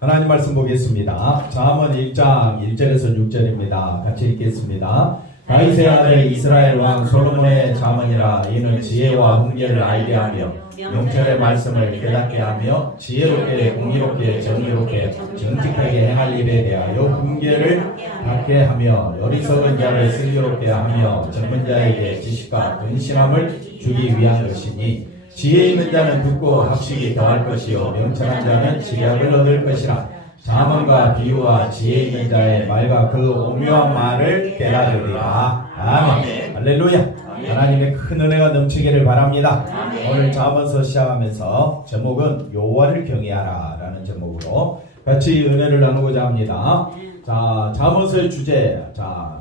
하나님 말씀 보겠습니다. 잠언 1장 1절에서 6절입니다. 같이 읽겠습니다. 다윗의 아들 이스라엘 왕 솔로몬의 잠언이라. 이는 지혜와 훈계를 알게 하며 명철의 말씀을 깨닫게 하며 지혜롭게 공의롭게 정의롭게 정직하게 행할 일에 대하여 훈계를 받게 하며 어리석은 자를 슬기롭게 하며 젊은 자에게 지식과 근신함을 주기 위한 것이니, 지혜 있는 자는 듣고 학식이 더할 것이요 명철한 자는 지략을 얻을 것이라. 잠언과 비유와 지혜 있는 자의 말과 그 오묘한 말을 깨달으리라. 아멘. 할렐루야. 하나님의 큰 은혜가 넘치기를 바랍니다. 오늘 잠언서 시작하면서 제목은 여호와를 경외하라 라는 제목으로 같이 은혜를 나누고자 합니다. 자, 잠언서의 주제,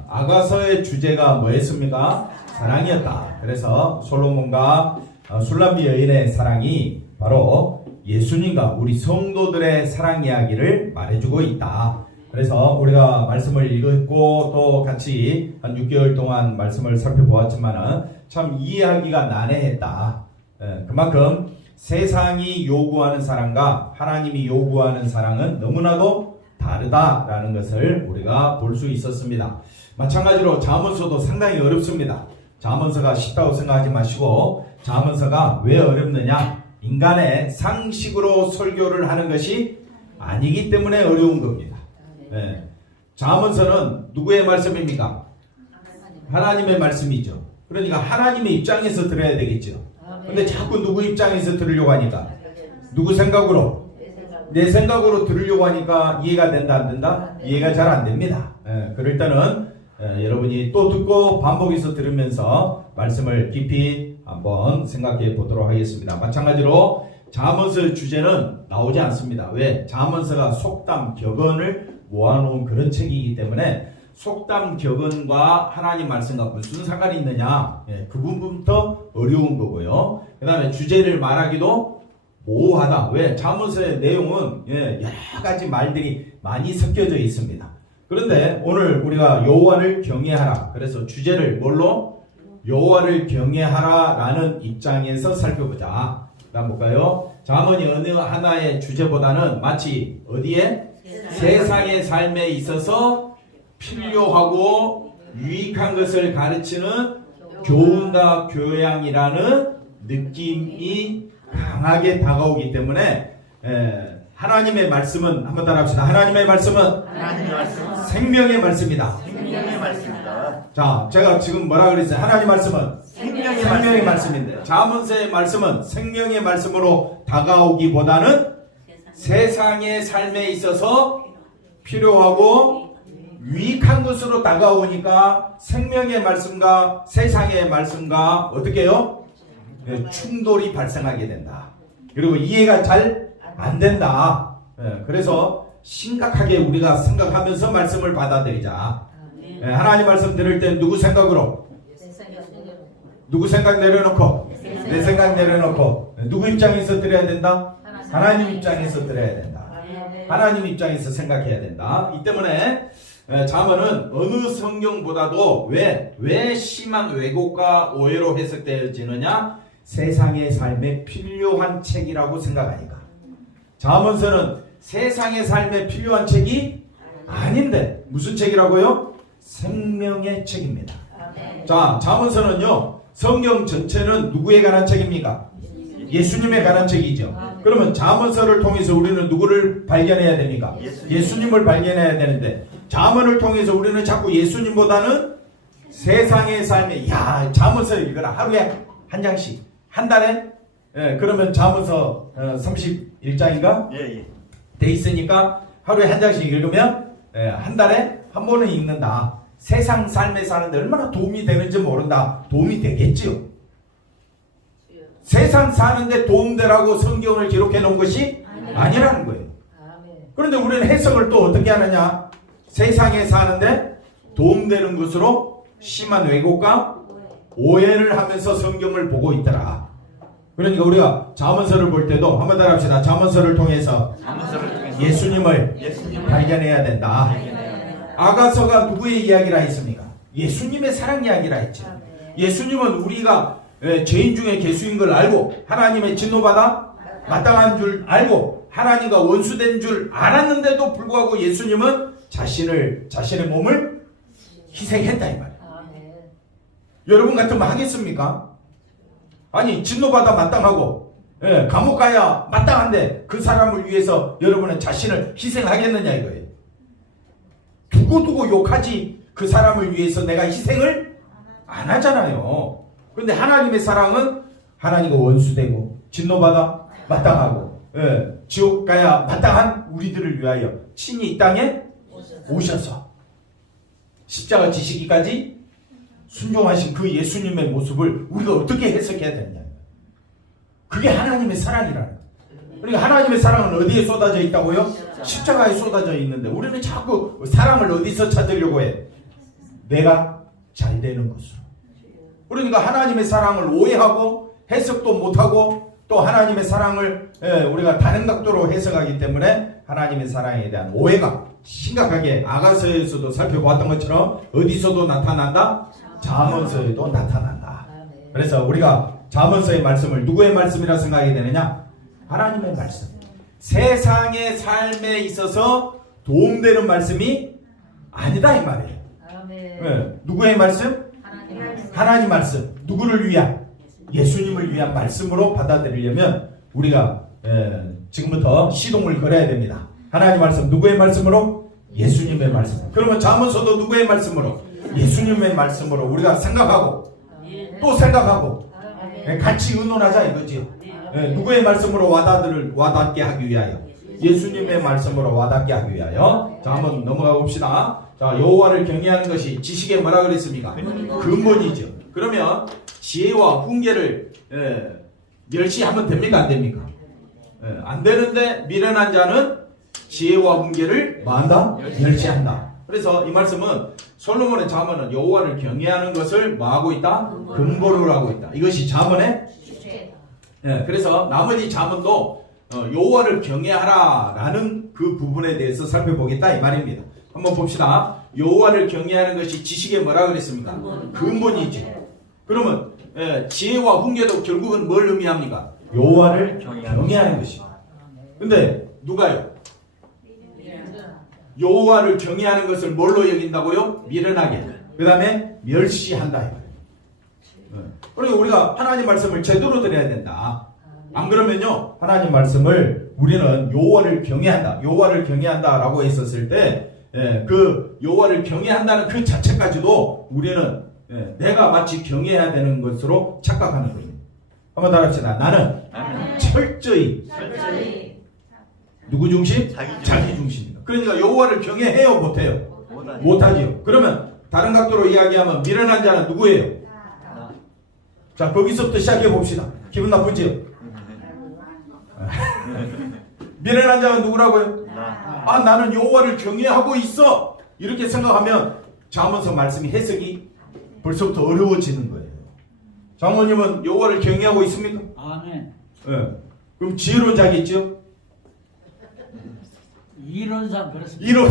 아가서의 주제가 뭐였습니까? 사랑이었다. 그래서 솔로몬과 술람비 여인의 사랑이 바로 예수님과 우리 성도들의 사랑 이야기를 말해주고 있다. 그래서 우리가 말씀을 읽었고 또 같이 한 6개월 동안 말씀을 살펴보았지만 참 이해하기가 난해했다. 그만큼 세상이 요구하는 사랑과 하나님이 요구하는 사랑은 너무나도 다르다라는 것을 우리가 볼 수 있었습니다. 마찬가지로 잠언서도 상당히 어렵습니다. 잠언서가 쉽다고 생각하지 마시고, 잠언서가 왜 어렵느냐? 인간의 상식으로 설교를 하는 것이 아니기 때문에 어려운 겁니다. 잠언서는 누구의 말씀입니까? 하나님의 말씀이죠. 그러니까 하나님의 입장에서 들어야 되겠죠. 근데 자꾸 누구 입장에서 들으려고 하니까, 누구 생각으로? 내 생각으로 들으려고 하니까 이해가 된다 안 된다? 이해가 잘 안 됩니다. 그럴 때는 여러분이 또 듣고 반복해서 들으면서 말씀을 깊이 한번 생각해 보도록 하겠습니다. 마찬가지로 잠언서의 주제는 나오지 않습니다. 왜? 잠언서가 속담, 격언을 모아놓은 그런 책이기 때문에 속담, 격언과 하나님 말씀과 무슨 상관이 있느냐, 그 부분부터 어려운 거고요. 그 다음에 주제를 말하기도 모호하다. 왜? 잠언서의 내용은 여러 가지 말들이 많이 섞여져 있습니다. 그런데 오늘 우리가 여호와를 경외하라. 그래서 주제를 뭘로? 여호와를 경외하라 라는 입장에서 살펴보자. 다음 볼까요? 잠언이 어느 하나의 주제보다는 마치 어디에? 세상의 삶에 있어서 필요하고 유익한 것을 가르치는 교훈과 교양이라는 느낌이 강하게 다가오기 때문에 하나님의 말씀은, 한번 따라합시다. 하나님의 말씀은 생명의 말씀이다. 생명의 말씀이다. 자, 제가 지금 뭐라 그랬어요? 하나님 말씀은 생명의 말씀인데, 잠언서의 말씀은 생명의 말씀으로 다가오기보다는 세상의 삶에 있어서 필요하고 유익한 것으로 다가오니까 생명의 말씀과 세상의 말씀과 어떻게 해요? 충돌이 발생하게 된다. 그리고 이해가 잘 안 된다. 그래서 심각하게 우리가 생각하면서 말씀을 받아들이자. 하나님 말씀 들을 때 누구 생각으로? 누구 생각 내려놓고? 내 생각 내려놓고. 누구 입장에서 들어야 된다? 하나님 입장에서 들어야 된다. 하나님 입장에서 생각해야 된다. 이 때문에 잠언은 어느 성경보다도 왜 심한 왜곡과 오해로 해석되어지느냐? 세상의 삶에 필요한 책이라고 생각하니까. 잠언서는 세상의 삶에 필요한 책이 아닌데 무슨 책이라고요? 생명의 책입니다. 자, 잠언서는요, 성경 전체는 누구에 관한 책입니까? 예수님에 관한 책이죠. 그러면 잠언서를 통해서 우리는 누구를 발견해야 됩니까? 예수님을 발견해야 되는데, 잠언을 통해서 우리는 자꾸 예수님보다는 세상의 삶에, 잠언서 읽어라. 하루에 한 장씩, 한 달에, 그러면 잠언서 31장인가? 돼 있으니까 하루에 한 장씩 읽으면 한 달에 한 번은 읽는다. 세상 삶에 사는데 얼마나 도움이 되는지 모른다. 도움이 되겠지요. 세상 사는데 도움되라고 성경을 기록해 놓은 것이 아니라는 거예요. 그런데 우리는 해석을 또 어떻게 하느냐? 세상에 사는데 도움되는 것으로 심한 왜곡과 오해를 하면서 성경을 보고 있더라. 그러니까 우리가 잠언서를 볼 때도 한번 따라합시다. 잠언서를 통해서 예수님을 발견해야 된다. 아가서가 누구의 이야기라 했습니까? 예수님의 사랑 이야기라 했죠. 예수님은 우리가 죄인 중에 괴수인 걸 알고 하나님의 진노받아 마땅한 줄 알고 하나님과 원수된 줄 알았는데도 불구하고 예수님은 자신의 몸을 희생했다 이 말이에요. 여러분 같으면 하겠습니까? 아니 진노받아 마땅하고 감옥 가야 마땅한데 그 사람을 위해서 여러분은 자신을 희생하겠느냐 이거예요. 두고두고 욕하지 그 사람을 위해서 내가 희생을 안 하잖아요. 그런데 하나님의 사랑은 하나님과 원수되고 진노받아 마땅하고 지옥 가야 마땅한 우리들을 위하여 친히 이 땅에 오셔서 십자가 지시기까지 순종하신 그 예수님의 모습을 우리가 어떻게 해석해야 되느냐. 그게 하나님의 사랑이라는 거예요. 그러니까 하나님의 사랑은 어디에 쏟아져 있다고요? 십자가에 쏟아져 있는데 우리는 자꾸 사랑을 어디서 찾으려고 해? 내가 잘 되는 것으로. 그러니까 하나님의 사랑을 오해하고 해석도 못하고 또 하나님의 사랑을 우리가 다른 각도로 해석하기 때문에 하나님의 사랑에 대한 오해가 심각하게 아가서에서도 살펴보았던 것처럼 어디서도 나타난다? 잠언서에도 나타난다. 그래서 우리가 잠언서의 말씀을 누구의 말씀이라 생각하게 되느냐? 하나님의 말씀. 세상의 삶에 있어서 도움되는 말씀이 아니다 이 말이에요. 누구의 말씀? 하나님 말씀. 누구를 위한? 예수님을 위한 말씀으로 받아들이려면 우리가 지금부터 시동을 걸어야 됩니다. 하나님 말씀 누구의 말씀으로? 예수님의 말씀. 그러면 잠언서도 누구의 말씀으로? 예수님의 말씀으로 우리가 생각하고 또 생각하고 같이 의논하자 이거지. 누구의 말씀으로 와닿게 하기 위하여? 예수님의 말씀으로 와닿게 하기 위하여. 자, 한번 넘어가 봅시다. 자, 여호와를 경외하는 것이 지식에 뭐라 그랬습니까? 근본이죠. 그러면 지혜와 훈계를 멸시하면 됩니까? 안 됩니까? 안 되는데 미련한 자는 지혜와 훈계를 뭐한다? 멸시한다. 그래서 이 말씀은 솔로몬의 잠언은 여호와를 경외하는 것을 뭐하고 있다? 근본으로 하고 있다. 이것이 잠언의 그래서 나머지 잠언도 여호와를 경외하라라는 그 부분에 대해서 살펴보겠다 이 말입니다. 한번 봅시다. 여호와를 경외하는 것이 지식에 뭐라 그랬습니까? 근본이지. 그러면 지혜와 훈계도 결국은 뭘 의미합니까? 여호와를 경외하는 것이다. 근데 누가요? 여호와를 경외하는 것을 뭘로 여긴다고요? 미련하게. 그 다음에 멸시한다. 그러니까 우리가 하나님 말씀을 제대로 들어야 된다. 안 그러면요 하나님 말씀을 우리는 여호와를 경외한다. 여호와를 경외한다라고 했었을 때 그 여호와를 경외한다는 그 자체까지도 우리는 내가 마치 경외해야 되는 것으로 착각하는 거예요. 한번 따라합시다. 나는 철저히 누구 중심? 자기 중심입니다. 그러니까 여호와를 경외해요? 못해요? 못하지요. 그러면 다른 각도로 이야기하면 미련한 자는 누구예요? 자, 거기서부터 시작해 봅시다. 기분 나쁘지요? 미련한 자는 누구라고요? 아, 나는 여호와를 경외하고 있어. 이렇게 생각하면 잠언서 말씀이 해석이 벌써부터 어려워지는 거예요. 장모님은 여호와를 경외하고 있습니까? 아멘. 그럼 지혜로운 자겠죠? 이론상 그렇습니다. 이론.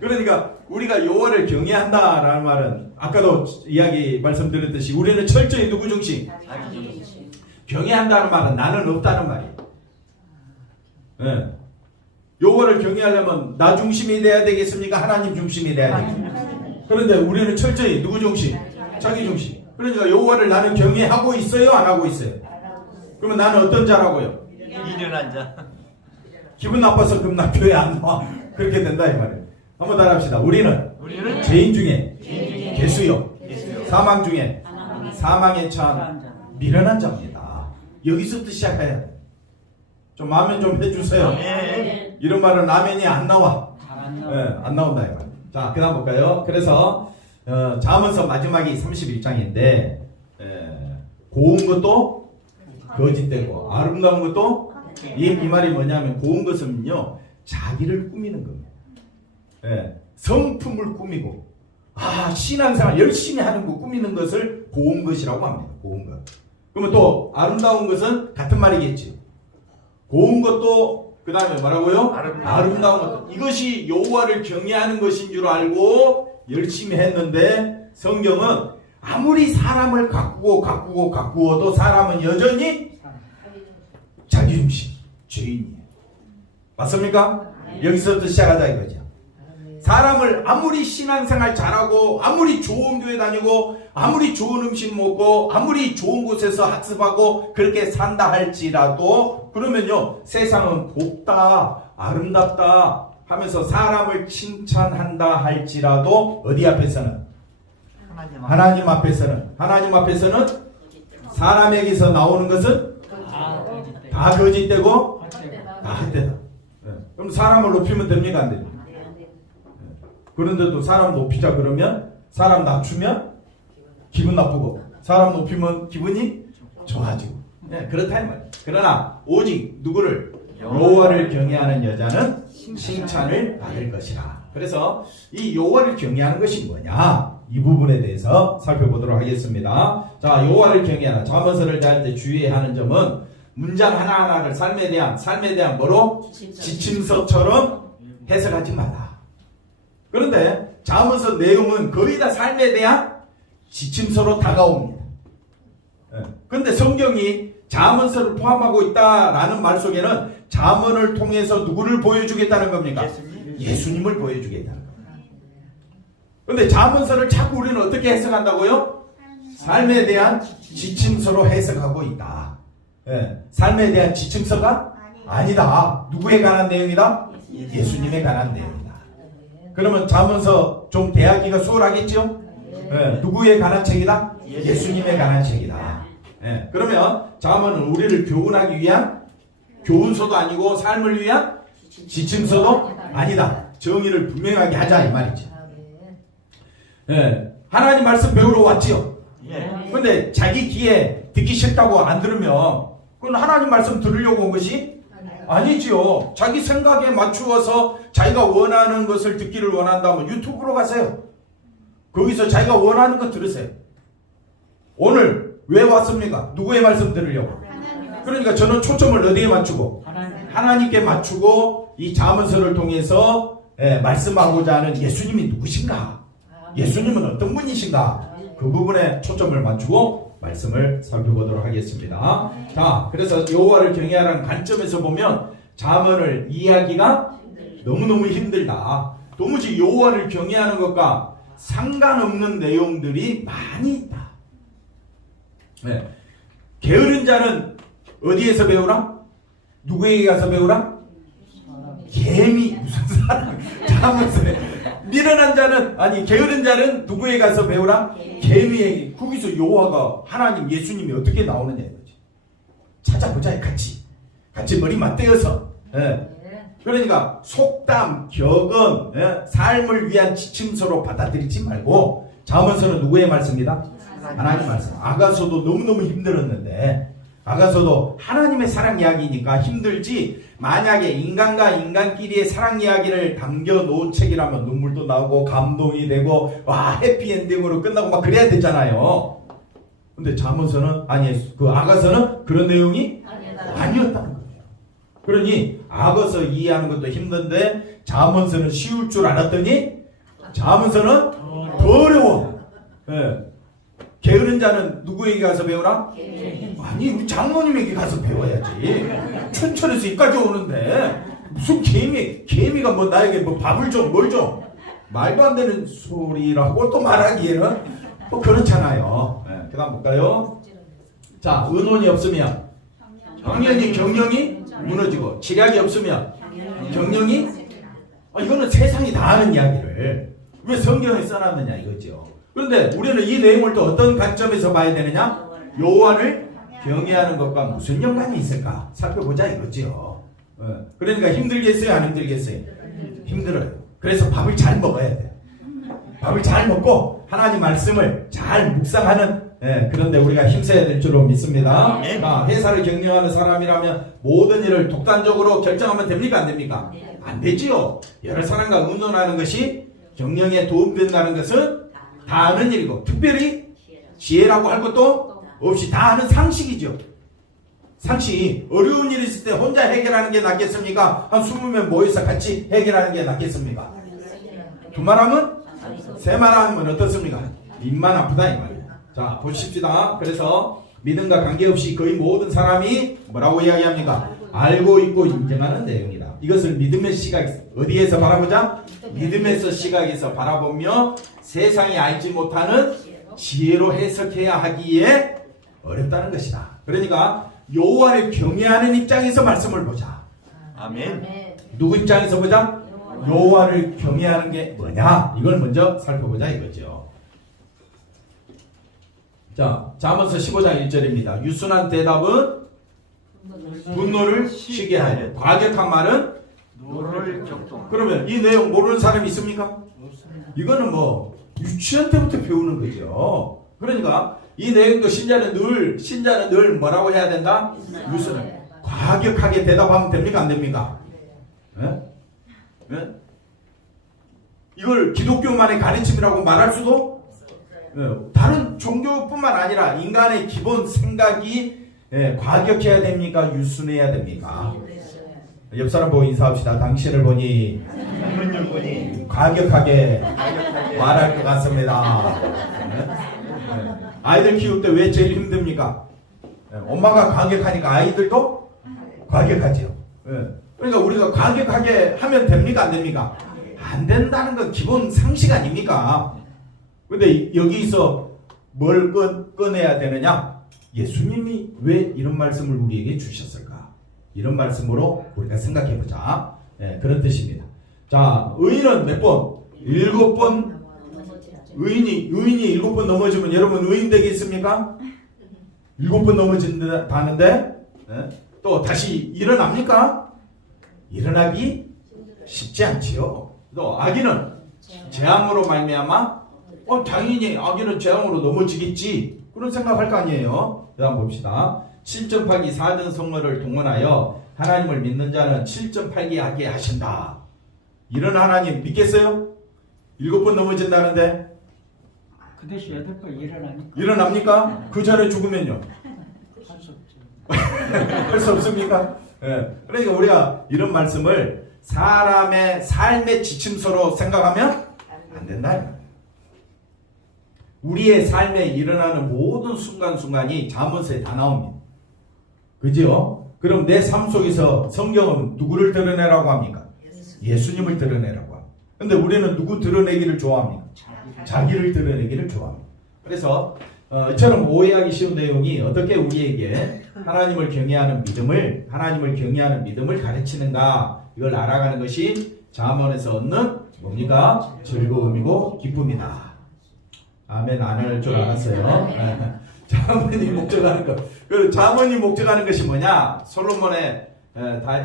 그러니까 우리가 여호와를 경외한다라는 말은 아까도 이야기 말씀드렸듯이 우리는 철저히 누구 중심? 경외한다는 말은 나는 없다는 말이에요. 여호와를 경외하려면 나 중심이 돼야 되겠습니까? 하나님 중심이 돼야 되겠습니까? 그런데 우리는 철저히 누구 중심? 자기 중심. 그러니까 여호와를 나는 경외하고 있어요? 안 하고 있어요? 그러면 나는 어떤 자라고요? 미련한 자. 기분 나빠서 그럼 나 교회 안 나와. 그렇게 된다 이 말이에요. 한번 따라합시다. 우리는 죄인 중에 개수요. 사망 중에 사망에 처한 미련한 자입니다. 여기서부터 시작해야 돼. 좀 아멘 좀 해주세요. 이런 말은 아멘이 안 나와. 안 나온다 이 말. 자, 그 다음 볼까요? 그래서 잠언서 마지막이 31장인데 고운 것도 거짓되고 아름다운 것도 이 말이 뭐냐면 고운 것은요 자기를 꾸미는 겁니다. 성품을 꾸미고 신앙생활 열심히 하는 거 꾸미는 것을 고운 것이라고 합니다. 고운 것. 그러면 또 아름다운 것은 같은 말이겠지. 고운 것도 그 다음에 뭐라고요? 아름다운 것도. 이것이 여호와를 경외하는 것인 줄 알고 열심히 했는데 성경은 아무리 사람을 가꾸어도 사람은 여전히 자기중심. 죄인이에요. 맞습니까? 여기서부터 시작하자 이거죠. 사람을 아무리 신앙생활 잘하고 아무리 좋은 교회 다니고 아무리 좋은 음식 먹고 아무리 좋은 곳에서 학습하고 그렇게 산다 할지라도 그러면요 세상은 곱다 아름답다 하면서 사람을 칭찬한다 할지라도 어디 앞에서는 하나님 앞에서는 사람에게서 나오는 것은 다 거짓되고 다 헛되다. 그럼 사람을 높이면 됩니까 안 됩니까? 그런데도 사람 높이자 그러면 사람 낮추면 기분 나쁘고 사람 높이면 기분이 좋아지고 그렇다 이 말이에요. 그러나 오직 누구를 여호와를 경외하는 여자는 칭찬을 받을 것이라. 그래서 이 여호와를 경외하는 것이 뭐냐 이 부분에 대해서 살펴보도록 하겠습니다. 자, 여호와를 경외하라. 잠언서를 잘 때 주의해야 하는 점은 문장 하나하나를 삶에 대한 뭐로 지침서처럼 해석하지 말라. 그런데 잠언서 내용은 거의 다 삶에 대한 지침서로 다가옵니다. 그런데 성경이 잠언서를 포함하고 있다라는 말 속에는 잠언을 통해서 누구를 보여주겠다는 겁니까? 예수님을 보여주겠다는 겁니다. 그런데 잠언서를 자꾸 우리는 어떻게 해석한다고요? 삶에 대한 지침서로 해석하고 있다. 삶에 대한 지침서가 아니다. 누구에 관한 내용이다? 예수님에 관한 내용이다. 그러면 잠언서 좀 대하기가 수월하겠죠? 누구에 관한 책이다? 예수님에 관한 책이다. 그러면 잠언은 우리를 교훈하기 위한 교훈서도 아니고 삶을 위한 지침서도 아니다. 정의를 분명하게 하자 이 말이죠. 하나님 말씀 배우러 왔지요. 그런데 자기 귀에 듣기 싫다고 안 들으면 그건 하나님 말씀 들으려고 온 것이 아니지요. 자기 생각에 맞추어서 자기가 원하는 것을 듣기를 원한다면 유튜브로 가세요. 거기서 자기가 원하는 것 들으세요. 오늘 왜 왔습니까? 누구의 말씀 들으려고? 그러니까 저는 초점을 어디에 맞추고? 하나님께 맞추고 이 잠언서를 통해서 말씀하고자 하는 예수님이 누구신가? 예수님은 어떤 분이신가? 그 부분에 초점을 맞추고 말씀을 살펴보도록 하겠습니다. 자, 그래서 여호와를 경외하라는 관점에서 보면 잠언을 이해하기가 너무너무 힘들다. 도무지 여호와를 경외하는 것과 상관없는 내용들이 많이 있다. 게으른 자는 어디에서 배우라? 누구에게 가서 배우라? 개미 무슨 사람? 잠언서에 미련한 자는 게으른 자는 누구에게 가서 배우라? 개미에게. 거기서 여호와가 하나님 예수님이 어떻게 나오느냐 이거지. 찾아보자 같이 머리 맞대어서. 그러니까 속담, 격언, 삶을 위한 지침서로 받아들이지 말고 잠언서는 누구의 말씀이다? 하나님 말씀. 아가서도 너무너무 힘들었는데 아가서도 하나님의 사랑 이야기니까 힘들지 만약에 인간과 인간끼리의 사랑 이야기를 담겨놓은 책이라면 눈물도 나고 감동이 되고 와 해피엔딩으로 끝나고 막 그래야 되잖아요. 근데 잠언서는 그 아가서는 그런 내용이 아니었다는 거예요. 그러니 아가서 이해하는 것도 힘든데 잠언서는 쉬울 줄 알았더니 잠언서는 더 어려워. 게으른 자는 누구에게 가서 배우라? 우리 장모님에게 가서 배워야지. 춘천에서 여기까지 오는데 무슨 개미가 뭐 나에게 뭐 밥을 줘 뭘 줘? 말도 안 되는 소리라고 또 말하기에는 또 그렇잖아요. 그 다음 볼까요? 자, 의논이 없으면 경영이 무너지고 지략이 없으면 경영이 이거는 세상이 다 아는 이야기를 왜 성경에 써놨느냐 이거죠. 그런데 우리는 이 내용을 또 어떤 관점에서 봐야 되느냐? 여호와를 경외하는 것과 무슨 연관이 있을까? 살펴보자 이거죠. 그러니까 힘들겠어요? 안 힘들겠어요? 힘들어요. 그래서 밥을 잘 먹어야 돼요. 밥을 잘 먹고 하나님 말씀을 잘 묵상하는 그런데 우리가 힘써야 될 줄로 믿습니다. 자, 회사를 경영하는 사람이라면 모든 일을 독단적으로 결정하면 됩니까? 안 됩니까? 안 되지요. 여러 사람과 의논하는 것이 경영에 도움된다는 것은 다 아는 일이고 특별히 지혜라고 할 것도 없이 다 아는 상식이죠. 상식. 어려운 일이 있을 때 혼자 해결하는 게 낫겠습니까? 한 20명 모여서 같이 해결하는 게 낫겠습니까? 두 말하면 세 말하면 어떻습니까? 입만 아프다 이 말이에요. 자, 보십시다. 그래서 믿음과 관계없이 거의 모든 사람이 뭐라고 이야기합니까? 알고 있고 인정하는 내용이다. 이것을 믿음의 시각, 어디에서 바라보자? 믿음에서 시각에서 바라보며 세상이 알지 못하는 지혜로 해석해야 하기에 어렵다는 것이다. 그러니까 여호와를 경외하는 입장에서 말씀을 보자. 아멘. 누구 입장에서 보자? 여호와를 경외하는 게 뭐냐? 이걸 먼저 살펴보자 이거죠. 자, 잠언서 15장 1절입니다. 유순한 대답은 분노를 쉬게 하여, 과격한 말은 노를 격동. 그러면 이 내용 모르는 사람이 있습니까? 이거는 뭐 유치원 때부터 배우는 거죠. 그러니까 이 내용도 신자는 늘 뭐라고 해야 된다? 유순을 과격하게 대답하면 됩니까? 안 됩니까? 네? 네? 이걸 기독교만의 가르침이라고 말할 수도 다른 종교뿐만 아니라 인간의 기본 생각이 과격해야 됩니까? 유순해야 됩니까? 옆 사람 보고 인사합시다. 당신을 보니 과격하게 말할 것 같습니다. 아이들 키울 때 왜 제일 힘듭니까? 엄마가 과격하니까 아이들도 과격하죠. 그러니까 우리가 과격하게 하면 됩니까? 안 됩니까? 안 된다는 건 기본 상식 아닙니까? 근데 여기서 뭘 꺼내야 되느냐? 예수님이 왜 이런 말씀을 우리에게 주셨을까? 이런 말씀으로 우리가 생각해보자. 그런 뜻입니다. 자, 의인은 몇 번? 7번. 의인이 7번 넘어지면 여러분 의인 되겠습니까? 7번 넘어진다는데 또 다시 일어납니까? 일어나기 쉽지 않지요. 또 악인은 재앙으로 말미암아 당연히 악인은 재앙으로 넘어지겠지. 그런 생각할 거 아니에요. 그 다음 봅시다. 7.8기 4등 성모를 동원하여 하나님을 믿는 자는 7.8기 하게 하신다. 이런 하나님 믿겠어요? 7번 넘어진다는데 그 대신 8번 일어나니까 일어납니까? 그 전에 죽으면요? 할 수 없죠. 할 수 없습니까? 그러니까 우리가 이런 말씀을 사람의 삶의 지침서로 생각하면 안 된다. 우리의 삶에 일어나는 모든 순간순간이 잠언서에 다 나옵니다. 그죠? 그럼 내 삶 속에서 성경은 누구를 드러내라고 합니까? 예수님을 드러내라고 합니다. 근데 우리는 누구 드러내기를 좋아합니까? 자기를 드러내기를 좋아합니다. 그래서 이처럼 오해하기 쉬운 내용이 어떻게 우리에게 하나님을 경외하는 믿음을 가르치는가, 이걸 알아가는 것이 잠언에서 얻는 뭡니까? 즐거움이고 기쁨이다. 아멘. 안 할 줄 알았어요. 잠언이 목적하는 것. 그 잠언이 목적하는 것이 뭐냐? 솔로몬의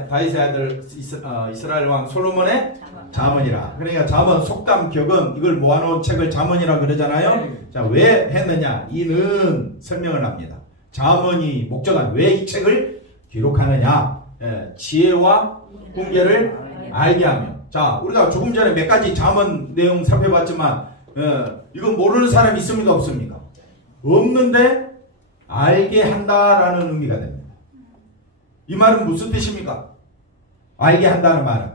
다윗의 아들 이스라엘 왕 솔로몬의 잠언이라. 그러니까 잠언 속담 격언 이걸 모아놓은 책을 잠언이라 그러잖아요. 자, 왜 했느냐? 이는 설명을 합니다. 잠언이 목적한 왜 이 책을 기록하느냐? 지혜와 훈계를 알게 하며. 자, 우리가 조금 전에 몇 가지 잠언 내용 살펴봤지만 이건 모르는 사람이 있습니까? 없습니까? 없는데 알게 한다라는 의미가 됩니다. 이 말은 무슨 뜻입니까? 알게 한다는 말은.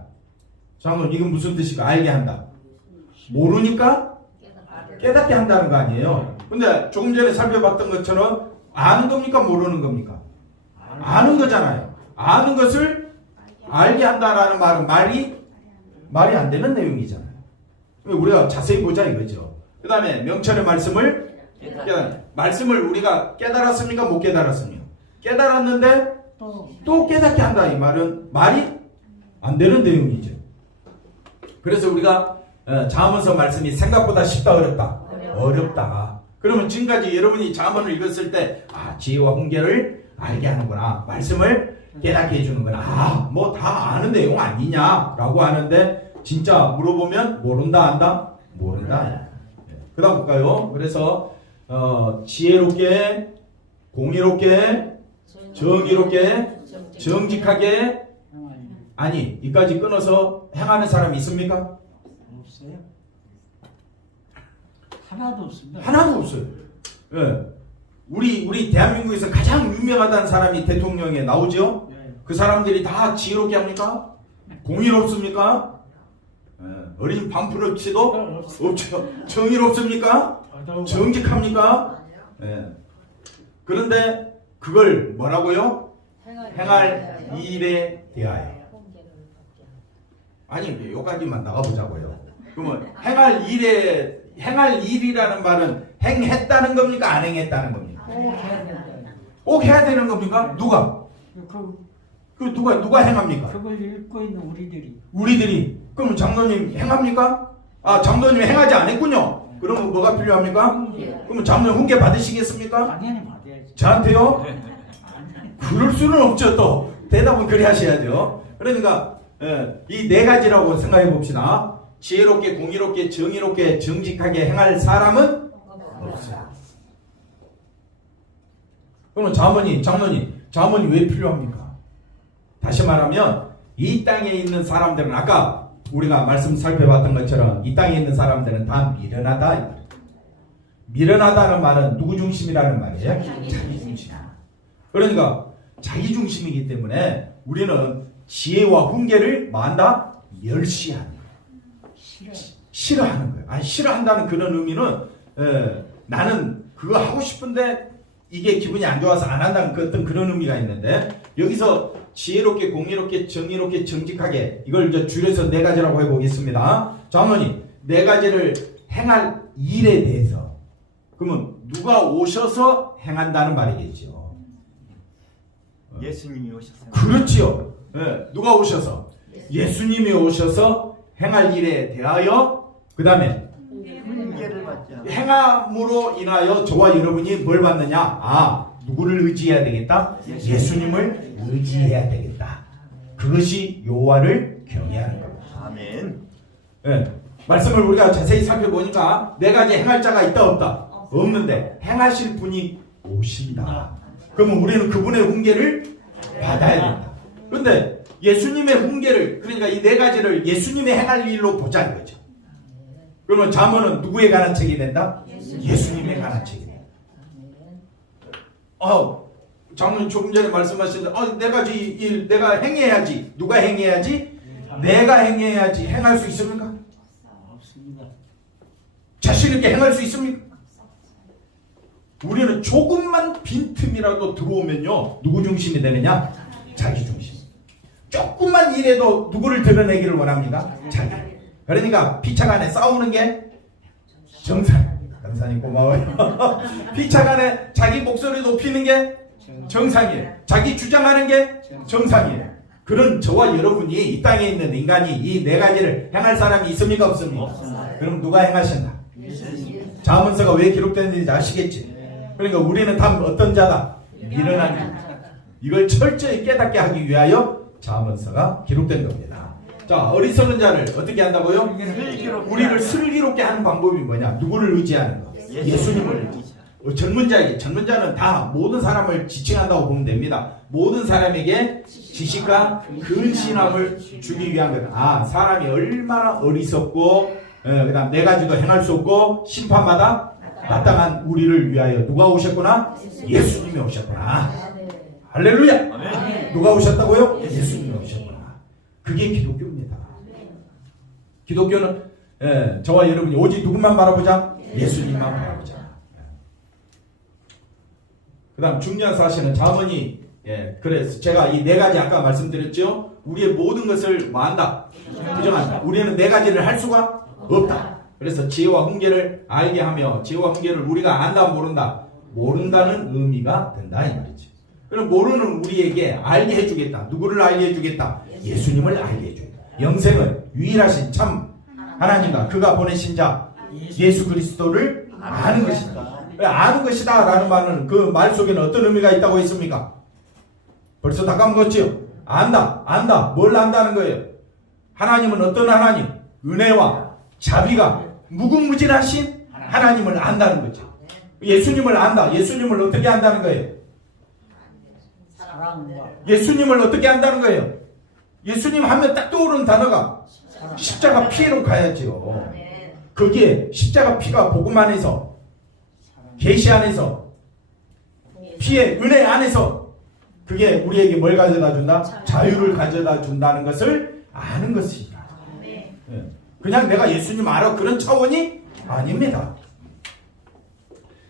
잠깐만, 이건 무슨 뜻일까? 알게 한다. 모르니까 깨닫게 한다는 거 아니에요. 근데 조금 전에 살펴봤던 것처럼 아는 겁니까? 모르는 겁니까? 아는 거잖아요. 아는 것을 알게 한다라는 말은 말이 안 되는 내용이잖아요. 우리가 자세히 보자 이거죠. 그 다음에 명철의 말씀을 말씀을 우리가 깨달았습니까? 못 깨달았습니까? 깨달았는데 또 깨닫게 한다. 이 말은 말이 안 되는 내용이죠. 그래서 우리가 잠언서 말씀이 생각보다 쉽다 어렵다? 어렵다. 그러면 지금까지 여러분이 잠언을 읽었을 때 지혜와 훈계를 알게 하는구나. 말씀을 깨닫게 해주는구나. 뭐 다 아는 내용 아니냐라고 하는데 진짜 물어보면 모른다 안다? 모른다. 그 다음 볼까요? 그래서 지혜롭게 공의롭게 정의롭게 정직하게 아니 이까지 끊어서 행하는 사람이 있습니까? 없어요. 하나도 없습니다. 하나도 없어요. 우리 대한민국에서 가장 유명하다는 사람이 대통령에 나오죠? 그 사람들이 다 지혜롭게 합니까? 공의롭습니까? 어린 반푼어치도 없죠. 정의롭습니까? 정직합니까? 그런데 그걸 뭐라고요? 행할 일에 대하여. 아니 여기까지만 나가보자고요. 그러면 행할 일이라는 말은 행했다는 겁니까? 안 행했다는 겁니까? 꼭 해야 된다. 꼭 해야 되는 겁니까? 누가? 그 누가 행합니까? 그걸 읽고 있는 우리들이. 우리들이. 그럼 장로님 행합니까? 아, 장로님 행하지 않았군요. 그러면 뭐가 필요합니까? 그러면 장로님 훈계 받으시겠습니까? 당연히 받아야지. 저한테요? 그럴 수는 없죠. 또 대답은 그리 하셔야죠. 그러니까 이 네 가지라고 생각해 봅시다. 지혜롭게, 공의롭게, 정의롭게, 정직하게 행할 사람은 없어요. 그러면 자문이 왜 필요합니까? 다시 말하면 이 땅에 있는 사람들은 아까 우리가 말씀 살펴봤던 것처럼 이 땅에 있는 사람들은 다 미련하다. 미련하다는 말은 누구 중심이라는 말이에요? 자기 중심. 그러니까 자기 중심이기 때문에 우리는 지혜와 훈계를 만다 멸시하는 거예요. 싫어하는 거예요. 아니, 싫어한다는 그런 의미는 나는 그거 하고 싶은데 이게 기분이 안 좋아서 안 한다는 어떤 그런 의미가 있는데 여기서 지혜롭게, 공의롭게, 정의롭게, 정직하게 이걸 이제 줄여서 네 가지라고 해보겠습니다. 자문이 네 가지를 행할 일에 대해서 그러면 누가 오셔서 행한다는 말이겠죠. 예수님이 오셨어요. 그렇지요. 누가 오셔서 예수님이 오셔서 행할 일에 대하여 그 다음에 훈계를 받지 않아. 행함으로 인하여 저와 여러분이 뭘 받느냐? 아, 누구를 의지해야 되겠다? 예수님을 의지해야 되겠다. 그것이 여호와를 경외하는 겁니다. 아멘. 말씀을 우리가 자세히 살펴보니까 네 가지 행할 자가 있다 없다? 없는데 행하실 분이 오신다. 그러면 우리는 그분의 훈계를 받아야 된다. 그런데 예수님의 훈계를 그러니까 이 네 가지를 예수님의 행할 일로 보자 이거죠. 그러면 잠언은 누구에 관한 책이 된다? 예수님에 관한 책이 된다. 장로님 조금 전에 말씀하셨는데 네 가지 일 내가 행해야지. 누가 행해야지? 내가 행해야지. 행할 수 있습니까? 없습니다. 자신 있게 행할 수 있습니까? 우리는 조금만 빈틈이라도 들어오면요 누구 중심이 되느냐? 자기 중심. 조금만 일해도 누구를 드러내기를 원합니다. 자기. 그러니까 피차간에 싸우는 게 정상. 강사님 고마워요. 피차간에 자기 목소리 높이는 게 정상이에요. 자기 주장하는 게 정상이에요. 그런 저와 여러분이 이 땅에 있는 인간이 이 네 가지를 행할 사람이 있습니까? 없습니까? 그럼 누가 행하신다? 자문서가 왜 기록됐는지 아시겠지? 그러니까 우리는 다 어떤 자다? 미련한 자. 이걸 철저히 깨닫게 하기 위하여 자문서가 기록된 겁니다. 자, 어리석은 자를 어떻게 한다고요? 우리를 슬기롭게 하는 방법이 뭐냐? 누구를 의지하는 거? 예수님을. 젊은 자는 다 모든 사람을 지칭한다고 보면 됩니다. 모든 사람에게 지식과 근신함을 주기 위한 거다. 아, 사람이 얼마나 어리석고 그 다음 네 가지도 행할 수 없고 심판마다 마땅한 우리를 위하여 누가 오셨구나? 예수님이 오셨구나. 할렐루야. 누가 오셨다고요? 예수님이 오셨구나. 그게 기독교입니다. 기독교는 저와 여러분이 오직 누구만 바라보자? 예수님만 바라보자. 그 다음 중요한 사실은 자문이 그래서 제가 이 네 가지 아까 말씀드렸죠. 우리의 모든 것을 뭐한다? 부정한다. 우리는 네 가지를 할 수가 없다. 그래서 지혜와 훈계를 알게 하며 지혜와 훈계를 우리가 안다 모른다. 모른다는 의미가 된다 이 말이죠. 그럼 모르는 우리에게 알게 해주겠다. 누구를 알게 해주겠다? 예수님을 알게 해주겠다. 영생은 유일하신 참 하나님과 그가 보내신 자 예수 그리스도를 아는 것이다. 아는 것이다 라는 말은 그 말 속에는 어떤 의미가 있다고 했습니까? 벌써 다 까먹었지요? 안다. 뭘 안다는 거예요? 하나님은 어떤 하나님? 은혜와 자비가 무궁무진하신 하나님을 안다는 거죠. 예수님을 안다. 예수님을 어떻게 안다는 거예요? 예수님을 어떻게 안다는 거예요? 예수님 하면 딱 떠오르는 단어가 십자가 피해로 가야죠. 거기에 십자가 피가 복음 안에서 계시 안에서 피의 은혜 안에서 그게 우리에게 뭘 가져다 준다? 자유를 가져다 준다는 것을 아는 것이다. 그냥 내가 예수님 알아 그런 차원이 아닙니다.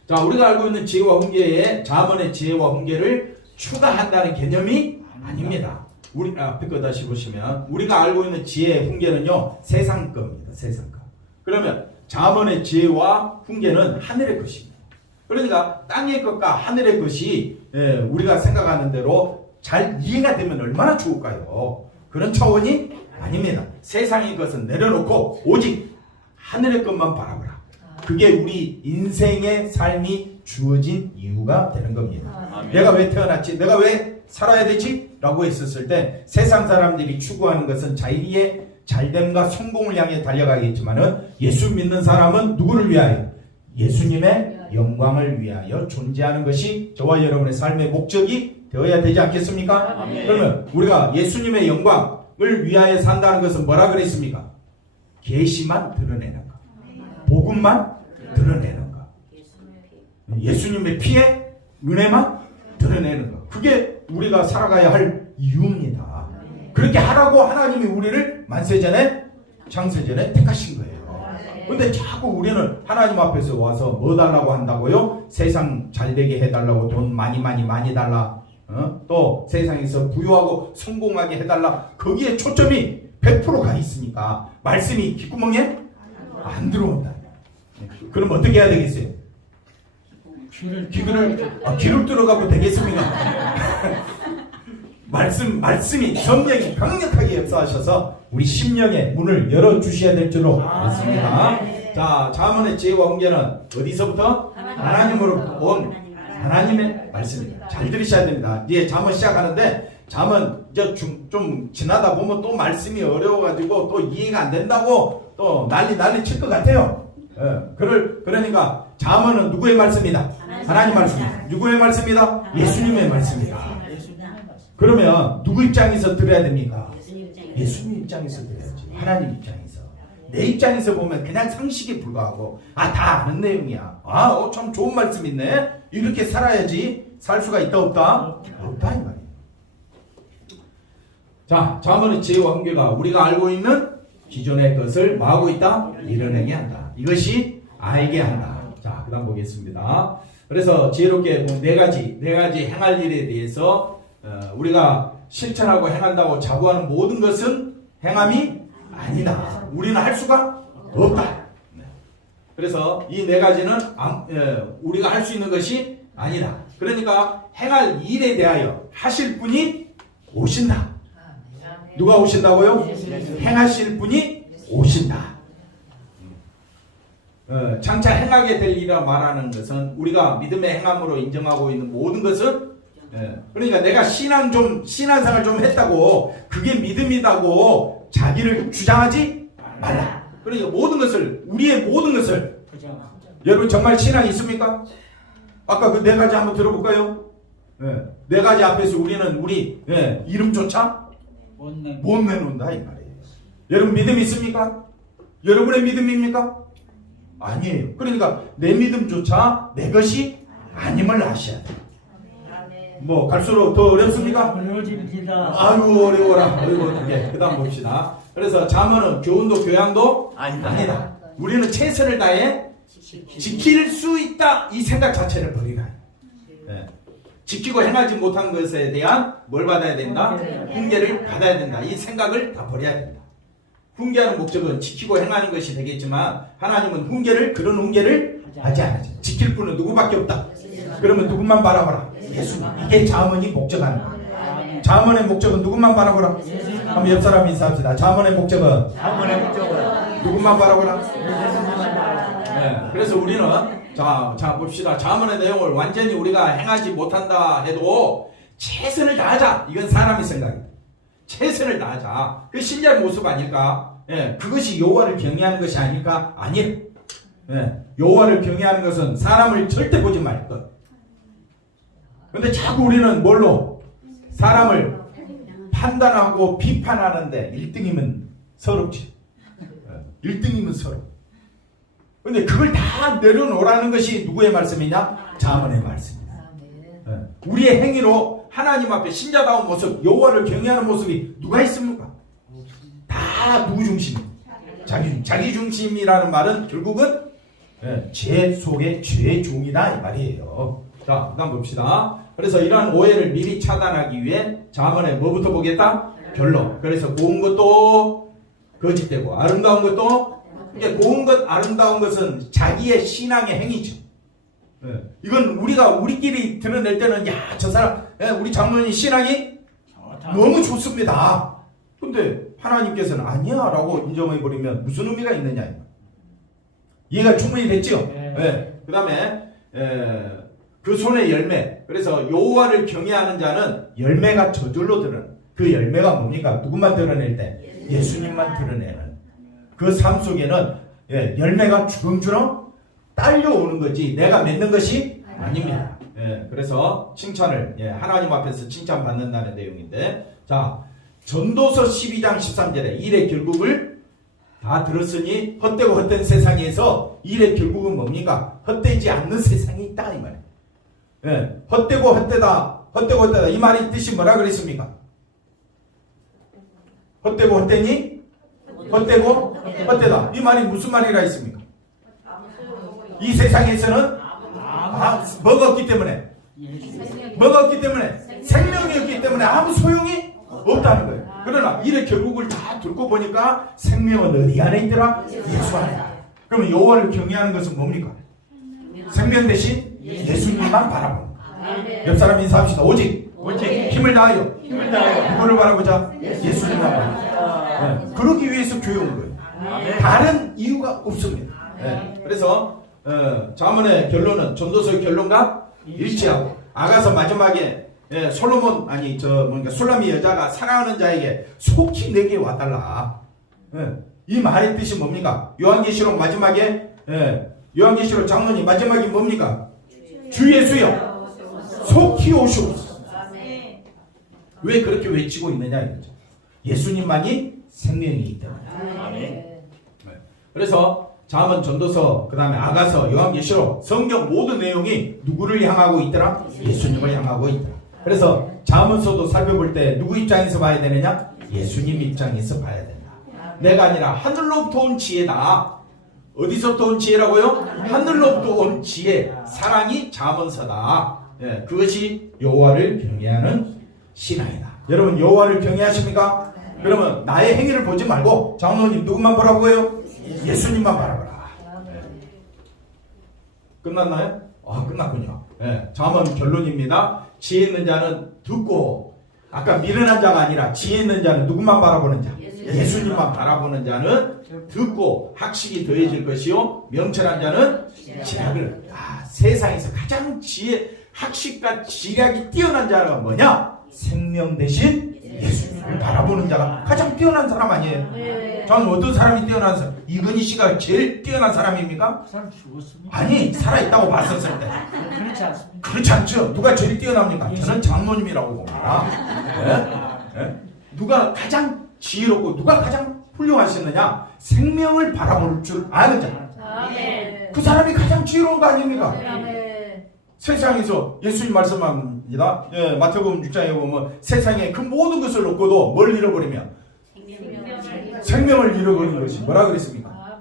자, 우리가 알고 있는 지혜와 훈계에 자문의 지혜와 훈계를 추가한다는 개념이 아닙니다. 우리 앞에 거 다시 보시면 우리가 알고 있는 지혜의 훈계는요 세상 겁니다. 세상 거. 그러면 잠언의 지혜와 훈계는 하늘의 것입니다. 그러니까 땅의 것과 하늘의 것이 우리가 생각하는 대로 잘 이해가 되면 얼마나 좋을까요? 그런 차원이 아닙니다. 세상의 것은 내려놓고 오직 하늘의 것만 바라보라. 그게 우리 인생의 삶이 주어진 이유가 되는 겁니다. 내가 왜 태어났지? 내가 왜 살아야 되지? 라고 했었을 때 세상 사람들이 추구하는 것은 자기의 잘됨과 성공을 향해 달려가겠지만은 예수 믿는 사람은 누구를 위하여? 예수님의 영광을 위하여 존재하는 것이 저와 여러분의 삶의 목적이 되어야 되지 않겠습니까? 그러면 우리가 예수님의 영광을 위하여 산다는 것은 뭐라 그랬습니까? 계시만 드러내는 것, 복음만 드러내는 것, 예수님의 피에 은혜만 드러내는 것. 그게 우리가 살아가야 할 이유입니다. 그렇게 하라고 하나님이 우리를 만세전에 창세전에 택하신 거예요. 근데 자꾸 우리는 하나님 앞에서 와서 뭐 달라고 한다고요? 세상 잘되게 해달라고, 돈 많이 달라, 또 세상에서 부유하고 성공하게 해달라. 거기에 초점이 100% 가 있으니까 말씀이 귓구멍에 안 들어온다. 그럼 어떻게 해야 되겠어요? 귀를 뚫어가고 되겠습니까? 말씀이 성령이 강력하게 역사하셔서 우리 심령의 문을 열어주셔야 될 줄로 믿습니다. 자, 잠언의 지혜와 훈계는 어디서부터? 하나님으로부터 온 하나님의 말씀입니다. 잘 들으셔야 됩니다. 이제 잠언 시작하는데 잠언 이제 좀 지나다 보면 또 말씀이 어려워가지고 또 이해가 안 된다고 또 난리 칠 것 같아요. 그러니까 잠언은 누구의 말씀이다? 하나님 말씀입니다. 누구의 말씀이다? 예수님의 말씀이다. 그러면 누구 입장에서 들어야 됩니까? 예수님 입장에서 들어야지. 하나님 입장에서. 내 입장에서 보면 그냥 상식에 불과하고 다 아는 내용이야. 참 좋은 말씀 있네. 이렇게 살아야지 살 수가 있다 없다? 없다 이 말이에요. 자, 잠언의 지혜와 훈계가 우리가 알고 있는 기존의 것을 뭐하고 있다? 이뤄내게 한다. 이것이 알게 한다. 자, 그 다음 보겠습니다. 그래서 지혜롭게 네 가지 행할 일에 대해서 우리가 실천하고 행한다고 자부하는 모든 것은 행함이 아니다. 우리는 할 수가 없다. 그래서 이 네 가지는 우리가 할 수 있는 것이 아니다. 그러니까 행할 일에 대하여 하실 분이 오신다. 누가 오신다고요? 행하실 분이 오신다. 장차 행하게 될 일이라 말하는 것은 우리가 믿음의 행함으로 인정하고 있는 모든 것은 그러니까 내가 신앙생활 좀 했다고 그게 믿음이라고 자기를 주장하지 말라. 그러니까 우리의 모든 것을 여러분 정말 신앙이 있습니까? 아까 그 네 가지 한번 들어볼까요? 네 가지 앞에서 우리는 우리 이름조차 못 내놓는다 이 말이에요. 여러분 믿음 있습니까? 여러분의 믿음입니까? 아니에요. 그러니까 내 믿음조차 내 것이 아님을 아셔야 돼요. 뭐 갈수록 더 어렵습니까? 어려워집니다. 아유 어려워라. 어떻게? 그 다음 봅시다. 그래서 잠언은 교훈도 교양도 아니다. 우리는 최선을 다해 지킬 수 있다. 이 생각 자체를 버리라. 지키고 행하지 못한 것에 대한 뭘 받아야 된다? 훈계를 받아야 된다. 이 생각을 다 버려야 된다. 훈계하는 목적은 지키고 행하는 것이 되겠지만 하나님은 그런 훈계를 하지 않으죠. 지킬 분은 누구밖에 없다. 그러면 누구만 바라보라? 예수. 이게 잠언이 목적하는 거예요. 잠언의 목적은 누구만 바라보라? 한번 옆 사람 인사합시다. 잠언의 목적은 누구만 바라보라? 그래서 우리는 자 봅시다. 잠언의 내용을 완전히 우리가 행하지 못한다 해도 최선을 다하자. 이건 사람의 생각입니다. 최선을 다하자. 그 신자의 모습 아닐까? 그것이 여호와를 경외하는 것이 아닐까? 아니에요. 여호와를 경외하는 것은 사람을 절대 보지 말 것. 근데 자꾸 우리는 뭘로? 사람을 판단하고 비판하는데 1등이면 서럽지. 1등이면 서럽. 근데 그걸 다 내려놓으라는 것이 누구의 말씀이냐? 잠언의 말씀이다. 우리의 행위로 하나님 앞에 신자다운 모습, 여호와를 경외하는 모습이 누가 있습니까? 다 누구 중심입니다. 자기 중심이라는 말은 결국은 죄 속의 죄의 종이다 이 말이에요. 자, 그다음 봅시다. 그래서 이러한 오해를 미리 차단하기 위해 잠언에 뭐부터 보겠다? 결론. 그래서 고운 것도 거짓되고 아름다운 것도, 이게 고운 것 아름다운 것은 자기의 신앙의 행위죠. 예. 이건 우리끼리 드러낼 때는 야, 저 사람, 우리 장로님 신앙이 너무 좋습니다. 근데 하나님께서는 아니야 라고 인정해버리면 무슨 의미가 있느냐. 이해가 충분히 됐죠? 네. 그 다음에 그 손의 열매. 그래서 여호와를 경외하는 자는 열매가 저절로 드러나는, 그 열매가 뭡니까? 누구만 드러낼 때? 예수님만 드러내는. 그 삶 속에는 열매가 주렁주렁 딸려오는 거지 내가 맺는 것이 아닙니다. 그래서 칭찬을 하나님 앞에서 칭찬받는다는 내용인데, 자, 전도서 12장 13절에 일의 결국을 다 들었으니 헛되고 헛된 세상에서 일의 결국은 뭡니까? 헛되지 않는 세상이 있다 이 말이에요. 헛되고 헛되다, 헛되고 헛되다 이 말의 뜻이 뭐라 그랬습니까? 헛되고 헛되니 헛되고 헛되다 이 말이 무슨 말이라 했습니까? 이 세상에서는 뭐가 없기 때문에, 뭐가 없기 때문에, 생명이 없기 때문에 아무 소용이 없다는 거예요. 그러나 이의 결국을 다 듣고 보니까 생명은 어디 안에 있더라? 예수 안에. 그러면 여호와를 경외하는 것은 뭡니까? 생명 대신 예수님만 바라보는 거예요. 옆 사람 인사합시다. 오직 힘을 다하여 누구를 바라보자? 예수님만 바라보자. 그러기 위해서 교회 온 거예요. 다른 이유가 없습니다. 그래서 잠언의 결론은 전도서의 결론과 일치하고, 아가서 마지막에 솔로몬 술람이 여자가 사랑하는 자에게 속히 내게 와달라. 이 말의 뜻이 뭡니까? 요한계시록 마지막에 요한계시록 장로님 마지막이 뭡니까? 주 예수여 속히 오시옵소서. 왜 그렇게 외치고 있느냐 이거죠. 예수님만이 생명이 있기 때문에. 그래서 잠언, 전도서, 그 다음에 아가서, 요한계시록, 성경 모든 내용이 누구를 향하고 있더라? 예수님을 향하고 있더라. 그래서 잠언서도 살펴볼 때 누구 입장에서 봐야 되느냐? 예수님 입장에서 봐야 된다. 내가 아니라 하늘로부터 온 지혜다. 어디서부터 온 지혜라고요? 하늘로부터 온 지혜, 사랑이 잠언서다. 그것이 여호와를 경외하는 신앙이다. 여러분 여호와를 경외하십니까? 그러면 나의 행위를 보지 말고 장로님 누구만 보라고요? 예수님만 바라보라. 끝났나요? 끝났군요. 잠언 결론입니다. 지혜 있는 자는 듣고, 아까 미련한 자가 아니라 지혜 있는 자는 누구만 바라보는 자? 예수님만 바라보는 자는 듣고 학식이 더해질 것이요 명철한 자는 지략을. 세상에서 가장 학식과 지략이 뛰어난 자가 뭐냐? 생명 대신 예수님을 바라보는 자가 가장 뛰어난 사람 아니에요? 저는 어떤 사람이 뛰어난 사람? 이건희 씨가 제일 뛰어난 사람입니까? 그 사람 죽었습니다. 아니, 살아있다고 봤었을 때. 그렇지 않습니다. 그렇지 않죠. 누가 제일 뛰어납니까? 저는 장로님이라고 봅니다. 누가 가장 지혜롭고 누가 가장 훌륭하셨느냐? 생명을 바라볼 줄 아는 자. 그 사람이 가장 지혜로운 거 아닙니까? 세상에서 예수님 말씀합니다. 마태복음 6장에 보면 세상에 그 모든 것을 얻고도 뭘 잃어버리면 생명을 잃어버리는 것이 뭐라 그랬습니까?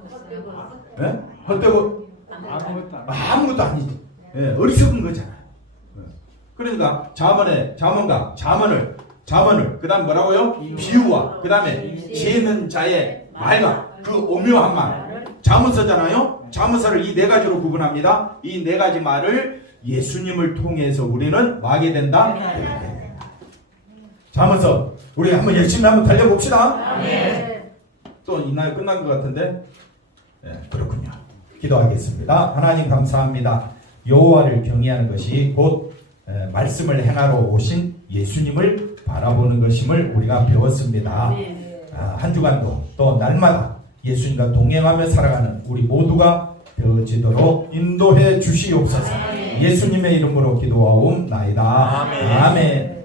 헛되고 아무것도 아니지. 어리석은 거잖아요. 그러니까 잠언을 그 다음 뭐라고요? 비유와 그 다음에 지혜 있는 자의 말과 그 오묘한 말, 잠언서잖아요. 잠언서를 이 네 가지로 구분합니다. 이 네 가지 말을 예수님을 통해서 우리는 하게 된다. 잠언서 우리 한번 열심히 한번 달려봅시다. 또 있나요? 끝난 것 같은데. 그렇군요. 기도하겠습니다. 하나님 감사합니다. 여호와를 경외하는 것이 곧 말씀을 행하러 오신 예수님을 바라보는 것임을 우리가 배웠습니다. 한 주간도 또 날마다 예수님과 동행하며 살아가는 우리 모두가 되어지도록 인도해 주시옵소서. 예수님의 이름으로 기도하옵나이다. 아멘.